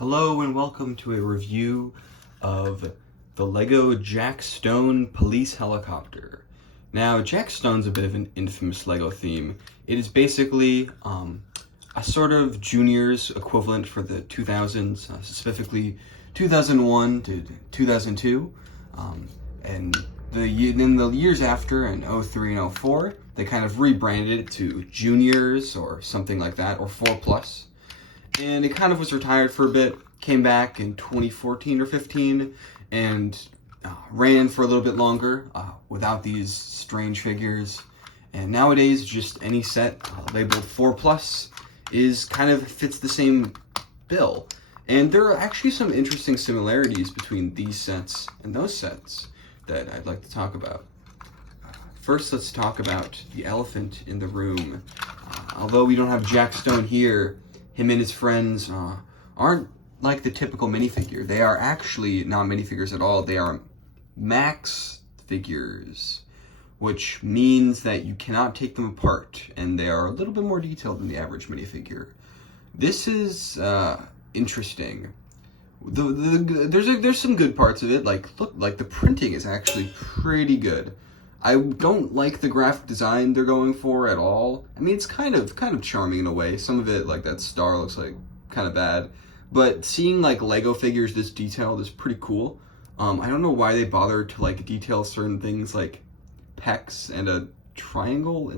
Hello and welcome to a review of the LEGO Jack Stone police helicopter. Now, Jack Stone's a bit of an infamous LEGO theme. It is basically a sort of junior's equivalent for the 2000s, specifically 2001 to 2002. And in the years after, in 03 and 04, they kind of rebranded it to juniors or something like that, or 4+. And it kind of was retired for a bit, came back in 2014 or 15, and ran for a little bit longer without these strange figures. And nowadays, just any set labeled 4+ is kind of fits the same bill. And there are actually some interesting similarities between these sets and those sets that I'd like to talk about. First, let's talk about the elephant in the room. Although we don't have Jack Stone here, him and his friends aren't like the typical minifigure. They are actually not minifigures at all. They are max figures, which means that you cannot take them apart, and they are a little bit more detailed than the average minifigure. This is interesting. There's some good parts of it. Look, the printing is actually pretty good. I don't like the graphic design they're going for at all. I mean, it's kind of charming in a way. Some of it, like that star, looks like kind of bad. But seeing like Lego figures this detailed is pretty cool. I don't know why they bothered to like detail certain things like pecs and a triangle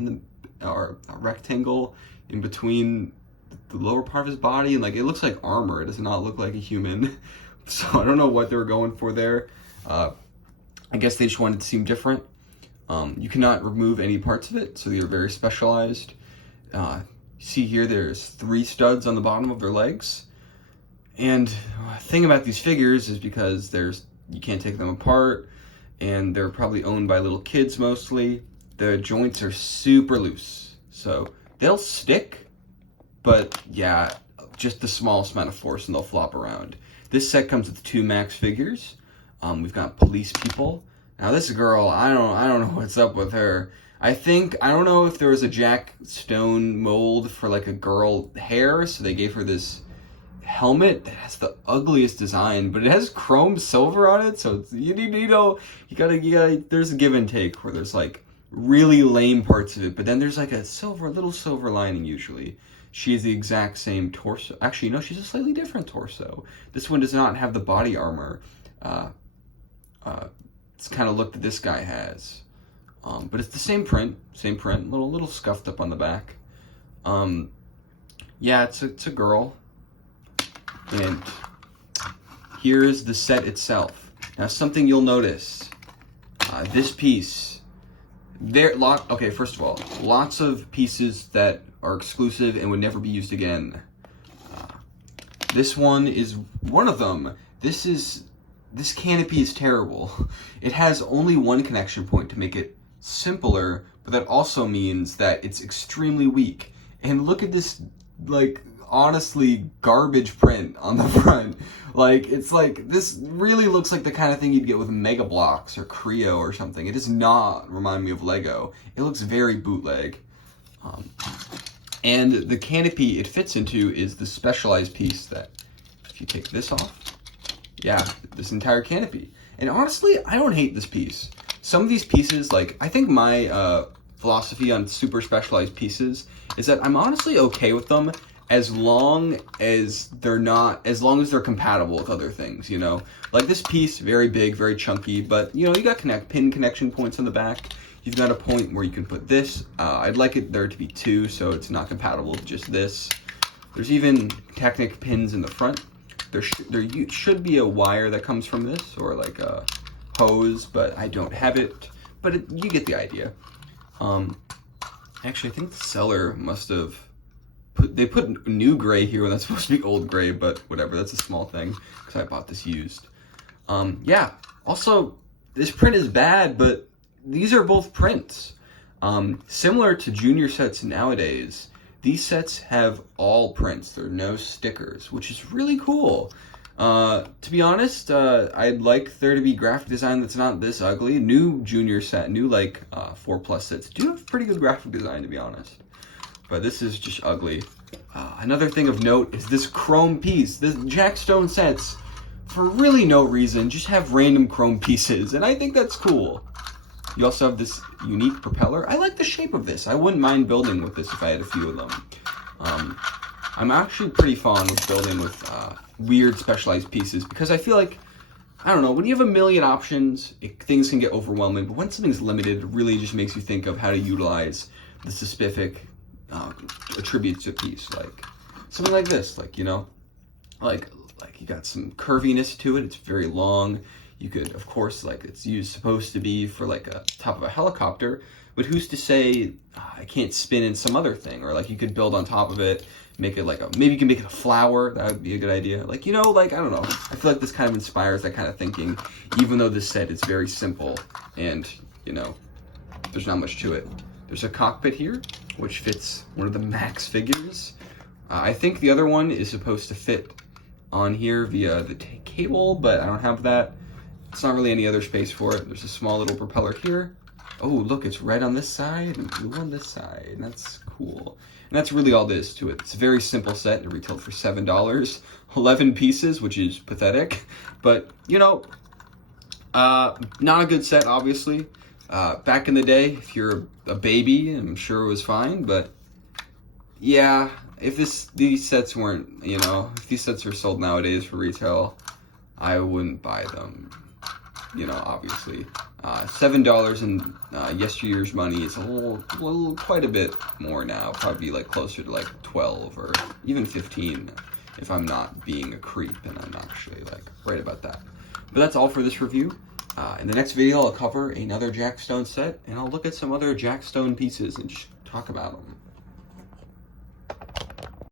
or a rectangle in between the lower part of his body, and like it looks like armor. It does not look like a human. So I don't know what they were going for there. I guess they just wanted to seem different. You cannot remove any parts of it, so they're very specialized. See here, there's 3 studs on the bottom of their legs. And the thing about these figures is because you can't take them apart, and they're probably owned by little kids mostly. The joints are super loose, so they'll stick, but yeah, just the smallest amount of force and they'll flop around. This set comes with 2 max figures. We've got police people. Now this girl, I don't know what's up with her. I don't know if there was a Jack Stone mold for like a girl hair, so they gave her this helmet that has the ugliest design, but it has chrome silver on it, so it's, you gotta, there's a give and take where there's like really lame parts of it, but then there's like a little silver lining usually. She is the exact same torso. Actually, no, she's a slightly different torso. This one does not have the body armor. It's kind of look that this guy has, but it's the same print, little scuffed up on the back. Yeah, it's a girl, and here's the set itself. Now, something you'll notice, this piece, okay, first of all, lots of pieces that are exclusive and would never be used again. This one is one of them. This canopy is terrible. It has only one connection point to make it simpler, but that also means that it's extremely weak. And look at this, like, honestly garbage print on the front. Like, it's like, this really looks like the kind of thing you'd get with Mega Bloks or Creo or something. It does not remind me of Lego. It looks very bootleg. And the canopy it fits into is the specialized piece that, if you take this off, yeah, this entire canopy. And honestly, I don't hate this piece. Some of these pieces, like, I think my philosophy on super specialized pieces is that I'm honestly okay with them as long as they're compatible with other things, you know? Like this piece, very big, very chunky, but you know, you got pin connection points on the back. You've got a point where you can put this. I'd like it there to be 2, so it's not compatible with just this. There's even Technic pins in the front. There should be a wire that comes from this, or like a hose, but I don't have it. But you get the idea. Actually, I think the seller must have put new gray here when that's supposed to be old gray, but whatever, that's a small thing, because I bought this used. Yeah, also, this print is bad, but these are both prints. Similar to junior sets nowadays, these sets have all prints. There are no stickers, which is really cool. To be honest, I'd like there to be graphic design that's not this ugly. New junior set, new like 4+ sets do have pretty good graphic design, to be honest. But this is just ugly. Another thing of note is this chrome piece. The Jack Stone sets, for really no reason, just have random chrome pieces, and I think that's cool. You also have this unique propeller. I like the shape of this. I wouldn't mind building with this if I had a few of them. I'm actually pretty fond of building with weird specialized pieces because I feel like, I don't know, when you have a million options, things can get overwhelming, but when something's limited, it really just makes you think of how to utilize the specific attributes of a piece. Like something like this, like, you know, like you got some curviness to it. It's very long. You could, of course, like it's supposed to be for like a top of a helicopter, but who's to say I can't spin in some other thing? Or like you could build on top of it, make it like maybe you can make it a flower. That would be a good idea. Like, you know, like, I don't know. I feel like this kind of inspires that kind of thinking, even though this set is very simple and, you know, there's not much to it. There's a cockpit here, which fits one of the Max figures. I think the other one is supposed to fit on here via the cable, but I don't have that. It's not really any other space for it. There's a small little propeller here. Oh, look, it's red on this side and blue on this side. And that's cool. And that's really all there is to it. It's a very simple set. It retailed for $7. 11 pieces, which is pathetic. But, you know, not a good set, obviously. Back in the day, if you're a baby, I'm sure it was fine. But, yeah, if these sets weren't, you know, if these sets are sold nowadays for retail, I wouldn't buy them. You know, obviously, $7 in yesteryear's money is quite a bit more now. Probably like closer to like 12 or even 15, if I'm not being a creep, and I'm actually like right about that. But that's all for this review. In the next video, I'll cover another Jack Stone set, and I'll look at some other Jack Stone pieces and just talk about them.